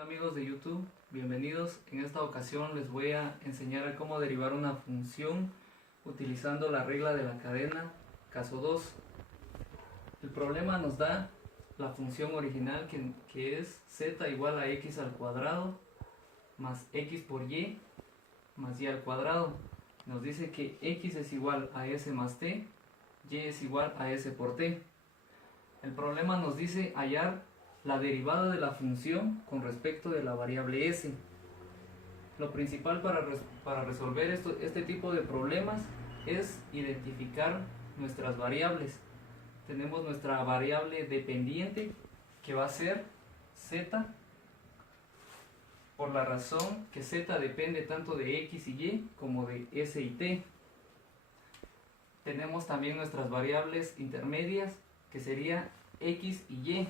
Hola amigos de YouTube, bienvenidos. En esta ocasión les voy a enseñar a cómo derivar una función utilizando la regla de la cadena, caso 2. El problema nos da la función original que es z igual a x al cuadrado más x por y más y al cuadrado. Nos dice que x es igual a s más t, y es igual a s por t. El problema nos dice hallar la derivada de la función con respecto de la variable s. Lo principal para resolver este tipo de problemas es identificar nuestras variables. Tenemos nuestra variable dependiente que va a ser z, por la razón que z depende tanto de x y y como de s y t. Tenemos también nuestras variables intermedias que sería x y y.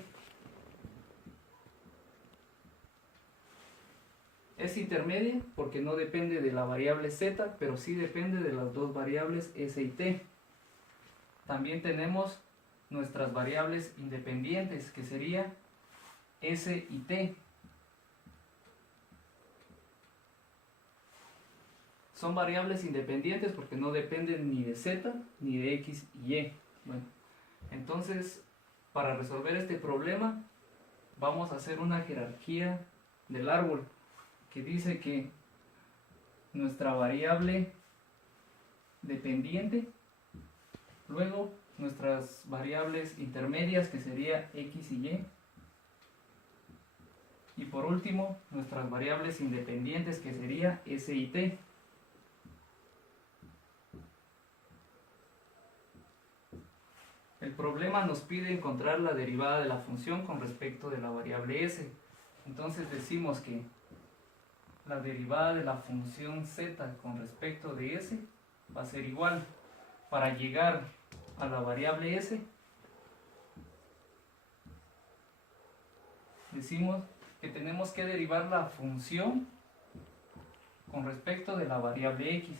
Es intermedia porque no depende de la variable z, pero sí depende de las dos variables s y t. También tenemos nuestras variables independientes, que sería s y t. Son variables independientes porque no dependen ni de z ni de x y y. Bueno, entonces, para resolver este problema, vamos a hacer una jerarquía del árbol, que dice que nuestra variable dependiente, luego nuestras variables intermedias que sería x y y por último nuestras variables independientes que sería s y t. El problema nos pide encontrar la derivada de la función con respecto de la variable s. Entonces decimos que la derivada de la función z con respecto de s va a ser igual. Para llegar a la variable s, decimos que tenemos que derivar la función con respecto de la variable x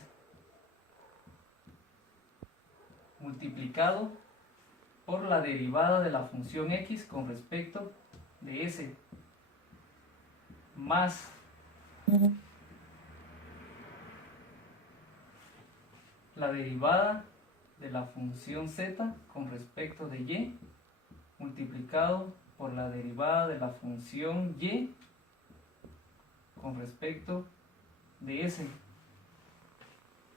multiplicado por la derivada de la función x con respecto de s más la derivada de la función z con respecto de y multiplicado por la derivada de la función y con respecto de s.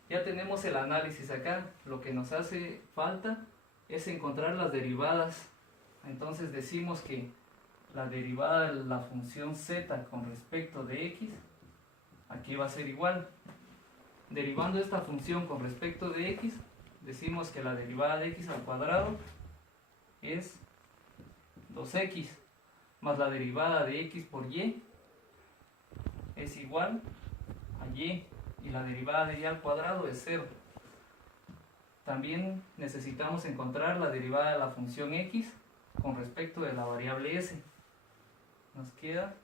Ya tenemos el análisis acá. Lo que nos hace falta es encontrar las derivadas. Entonces decimos que la derivada de la función z con respecto de x aquí va a ser igual. Derivando esta función con respecto de x, decimos que la derivada de x al cuadrado es 2x más la derivada de x por y es igual a y la derivada de y al cuadrado es 0. También necesitamos encontrar la derivada de la función x con respecto de la variable s. Nos queda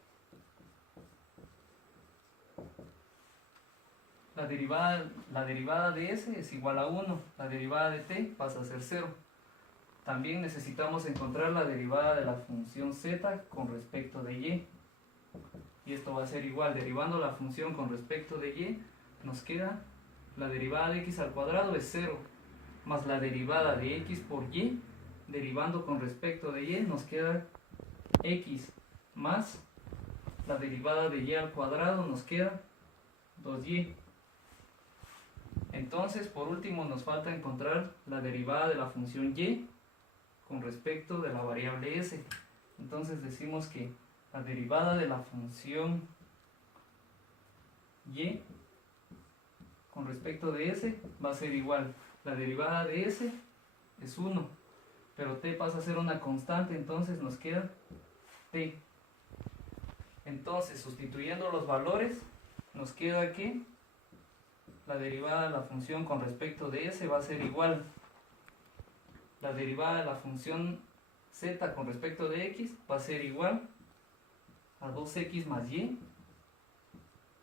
la derivada de s es igual a 1, la derivada de t pasa a ser 0. También necesitamos encontrar la derivada de la función z con respecto de y esto va a ser igual. Derivando la función con respecto de y, nos queda la derivada de x al cuadrado es 0, más la derivada de x por y, derivando con respecto de y, nos queda x más la derivada de y al cuadrado, nos queda 2y. Entonces, por último, nos falta encontrar la derivada de la función y con respecto de la variable s. Entonces decimos que la derivada de la función y con respecto de s va a ser igual. La derivada de s es 1, pero t pasa a ser una constante, entonces nos queda t. Entonces, sustituyendo los valores, nos queda que la derivada de la función con respecto de s va a ser igual. La derivada de la función z con respecto de x va a ser igual a 2x más y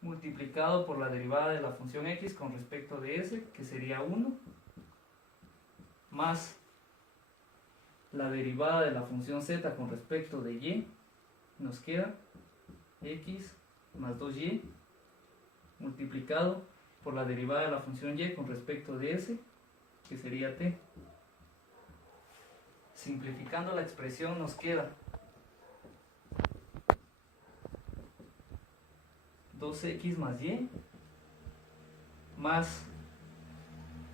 multiplicado por la derivada de la función x con respecto de s, que sería 1, más la derivada de la función z con respecto de y, nos queda x más 2y multiplicado por la derivada de la función y con respecto de s, que sería t. Simplificando la expresión nos queda 2x más y más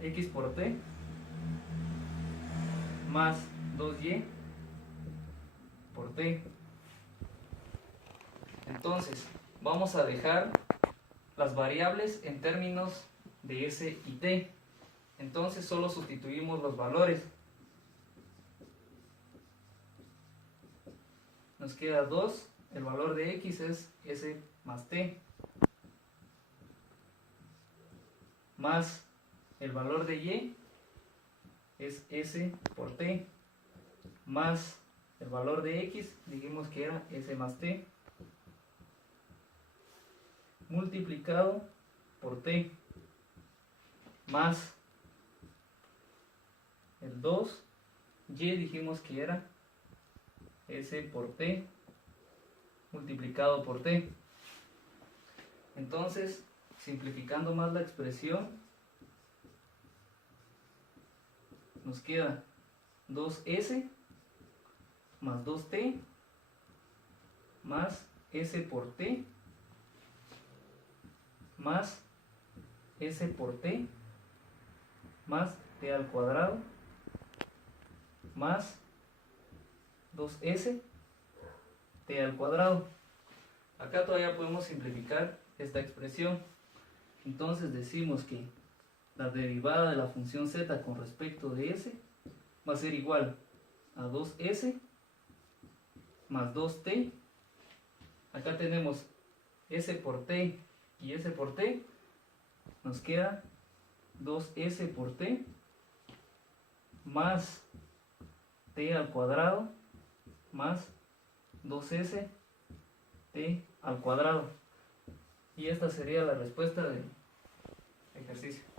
x por t más 2y por t. Entonces vamos a dejar las variables en términos de s y t. Entonces solo sustituimos los valores. Nos queda 2, el valor de x es s más t, más el valor de y es s por t, más el valor de x, dijimos que era s más t, multiplicado por t, más el 2, y dijimos que era s por t, multiplicado por t. Entonces, simplificando más la expresión, nos queda 2s más 2t más s por t más s por t más t al cuadrado más 2s t al cuadrado. Acá todavía podemos simplificar esta expresión. Entonces decimos que la derivada de la función z con respecto de s va a ser igual a 2s más 2t. Acá tenemos s por t y s por t. Nos queda 2s por t más t al cuadrado más 2s t al cuadrado. Y esta sería la respuesta del ejercicio.